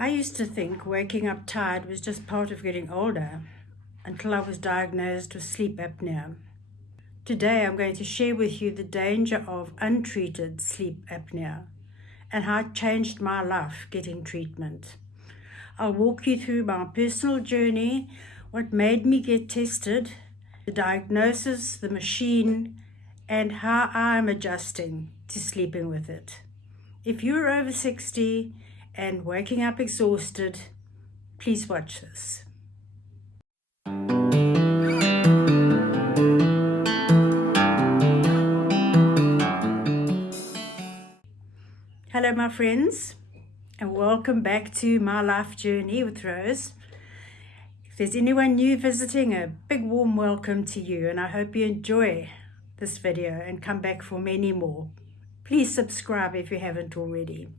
I used to think waking up tired was just part of getting older until I was diagnosed with sleep apnea. Today I'm going to share with you the danger of untreated sleep apnea and how it changed my life getting treatment. I'll walk you through my personal journey, what made me get tested, the diagnosis, the machine, and how I'm adjusting to sleeping with it. If you're over 60 and waking up exhausted, please watch this. Hello my friends, and welcome back to my life journey with Rose. If there's anyone new visiting, a big warm welcome to you, and I hope you enjoy this video and come back for many more. Please subscribe if you haven't already.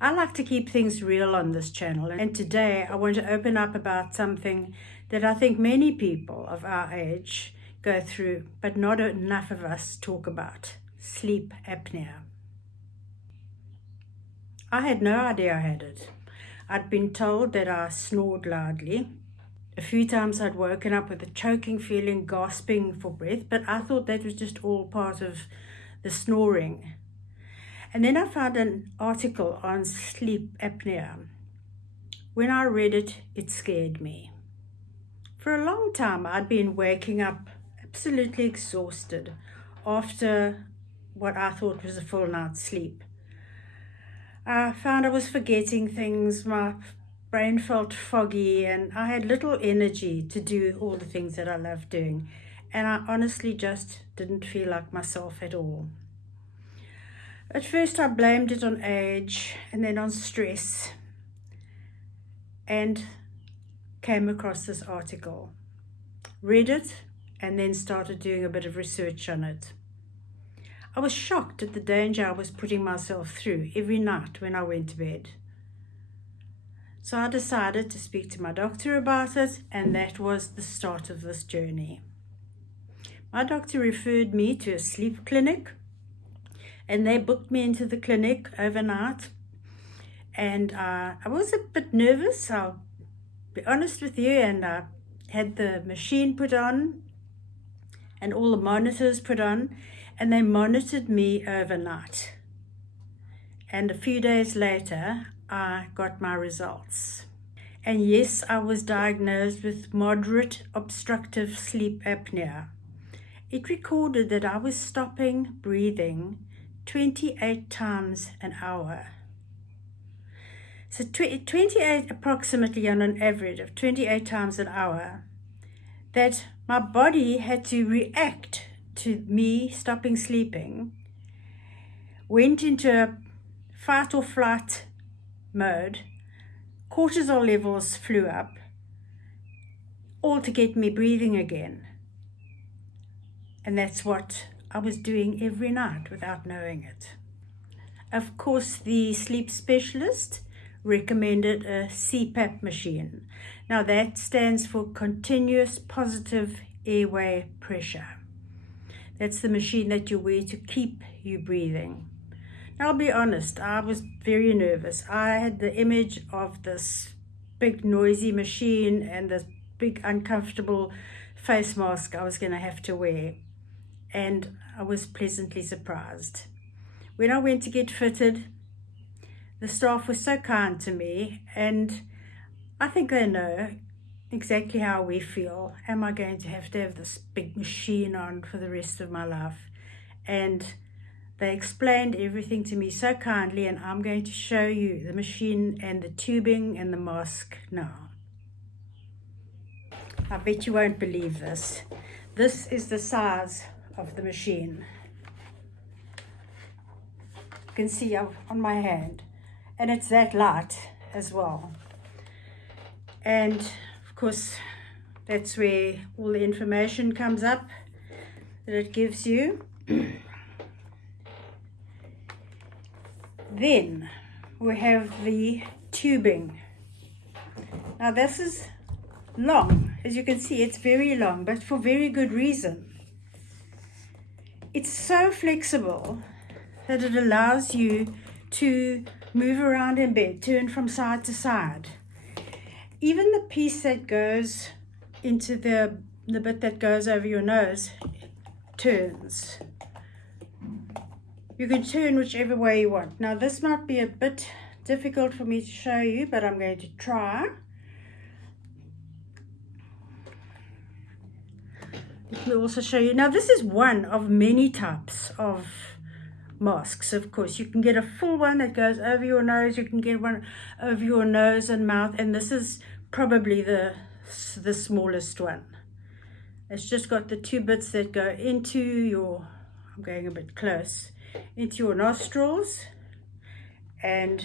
I like to keep things real on this channel, and today I want to open up about something that I think many people of our age go through, but not enough of us talk about: sleep apnea. I had no idea I had it. I'd been told that I snored loudly. A few times I'd woken up with a choking feeling, gasping for breath, but I thought that was just all part of the snoring. And then I found an article on sleep apnea. When I read it, it scared me. For a long time, I'd been waking up absolutely exhausted after what I thought was a full night's sleep. I found I was forgetting things, my brain felt foggy, and I had little energy to do all the things that I love doing. And I honestly just didn't feel like myself at all. At first I blamed it on age and then on stress, and came across this article, read it, and then started doing a bit of research on it. I was shocked at the danger I was putting myself through every night when I went to bed. So I decided to speak to my doctor about it, and that was the start of this journey. My doctor referred me to a sleep clinic, and they booked me into the clinic overnight. And I was a bit nervous, I'll be honest with you, and I had the machine put on and all the monitors put on, and they monitored me overnight. And a few days later, I got my results. And yes, I was diagnosed with moderate obstructive sleep apnea. It recorded that I was stopping breathing 28 times an hour. So 28 approximately, on an average of 28 times an hour, that my body had to react to me stopping sleeping, went into a fight or flight mode, cortisol levels flew up, all to get me breathing again. And that's what I was doing every night without knowing it. Of course, the sleep specialist recommended a CPAP machine. Now that stands for continuous positive airway pressure. That's the machine that you wear to keep you breathing. Now, I'll be honest, I was very nervous. I had the image of this big noisy machine and this big uncomfortable face mask I was going to have to wear. And I was pleasantly surprised. When I went to get fitted, the staff was so kind to me, and I think they know exactly how we feel. Am I going to have this big machine on for the rest of my life? And they explained everything to me so kindly, and I'm going to show you the machine and the tubing and the mask now. I bet you won't believe this. This is the size of the machine. You can see on my hand, and it's that light as well. And of course, that's where all the information comes up that it gives you. Then we have the tubing. Now this is long. As you can see, it's very long, but for very good reason. It's so flexible that it allows you to Move around in bed, turn from side to side. Even the piece that goes into the bit that goes over your nose turns. You can turn whichever way you want. Now this might be a bit difficult for me to show you, but I'm going to try. Let me also show you. Now this is one of many types of masks. Of course, you can get a full one that goes over your nose. You can get one over your nose and mouth, and this is probably the smallest one. It's just got the two bits that go into your, I'm going a bit close, into your nostrils, and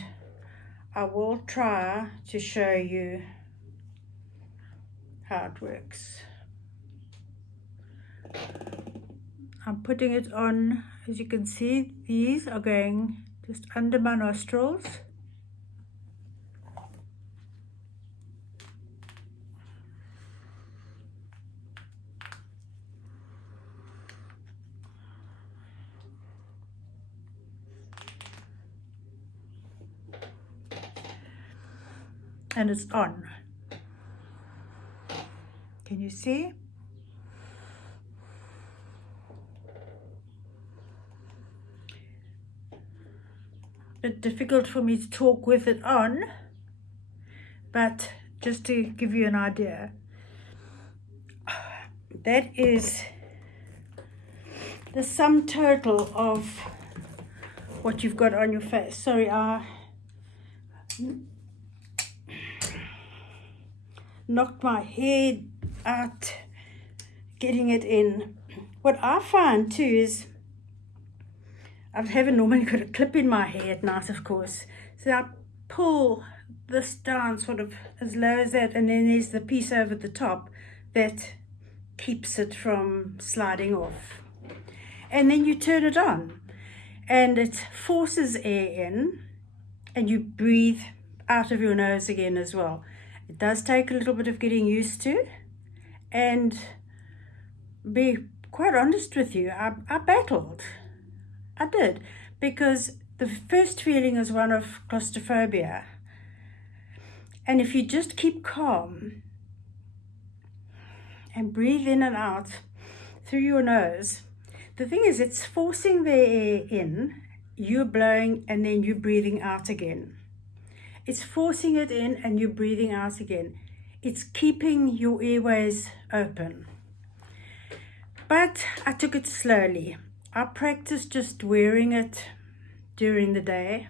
I will try to show you how it works. I'm putting it on. As you can see, these are going just under my nostrils. And it's on. Can you see? Bit difficult for me to talk with it on, but just to give you an idea, that is the sum total of what you've got on your face. Sorry, I knocked my head out getting it in. What I find too is I haven't normally got a clip in my hair at night, of course, so I pull this down sort of as low as that, and then there's the piece over the top that keeps it from sliding off, and then you turn it on and it forces air in and you breathe out of your nose again as well. It does take a little bit of getting used to, and be quite honest with you, I battled. I did, because the first feeling is one of claustrophobia. And if you just keep calm and breathe in and out through your nose, the thing is, it's forcing the air in, you're blowing, and then you're breathing out again. It's forcing it in and you're breathing out again. It's keeping your airways open. But I took it slowly. I practiced just wearing it during the day,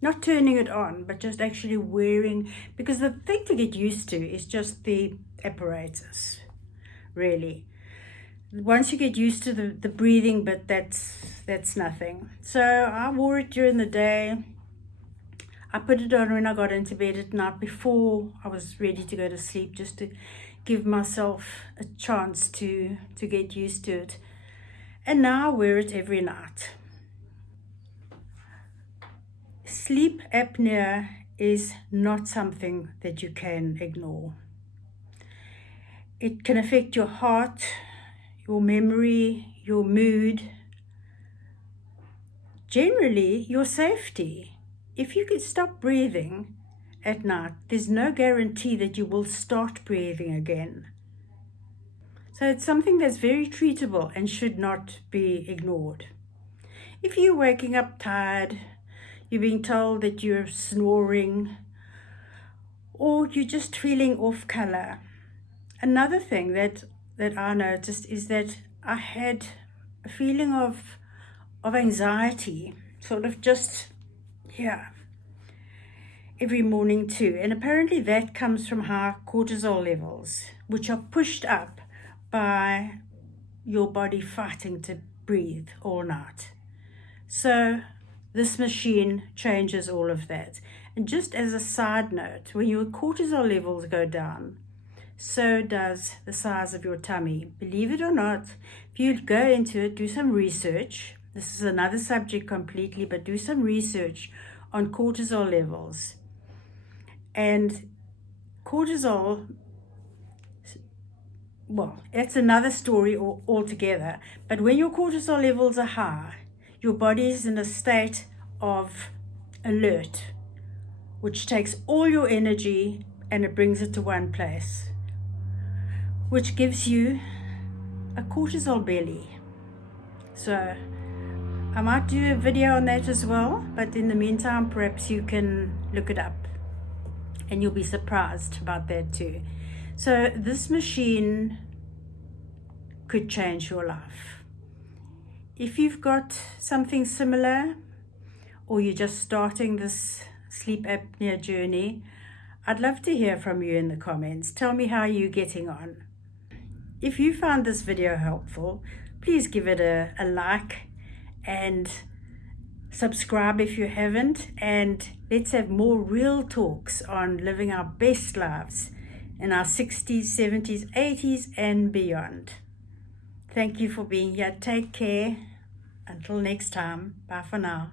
not turning it on, but just actually wearing, because the thing to get used to is just the apparatus, really. Once you get used to the breathing bit, that's nothing. So I wore it during the day. I put it on when I got into bed at night before I was ready to go to sleep, just to give myself a chance to get used to it. And now I wear it every night. Sleep apnea is not something that you can ignore. It can affect your heart, your memory, your mood, generally your safety. If you can stop breathing at night, there's no guarantee that you will start breathing again. So it's something that's very treatable and should not be ignored. If you're waking up tired, you're being told that you're snoring, or you're just feeling off color. Another thing that I noticed is that I had a feeling of anxiety, sort of just, every morning too. And apparently that comes from high cortisol levels, which are pushed up by your body fighting to breathe all night. So this machine changes all of that. And just as a side note, when your cortisol levels go down, so does the size of your tummy. Believe it or not, if you go into it, do some research. This is another subject completely, but do some research on cortisol levels. And cortisol, well, that's another story altogether. But when your cortisol levels are high, your body is in a state of alert, which takes all your energy and it brings it to one place, which gives you a cortisol belly. So I might do a video on that as well, but in the meantime, perhaps you can look it up and you'll be surprised about that too. So this machine could change your life. If you've got something similar, or you're just starting this sleep apnea journey, I'd love to hear from you in the comments. Tell me how you're getting on. If you found this video helpful, please give it a like and subscribe if you haven't, and let's have more real talks on living our best lives in our 60s, 70s, 80s and beyond. Thank you for being here. Take care. Until next time. Bye for now.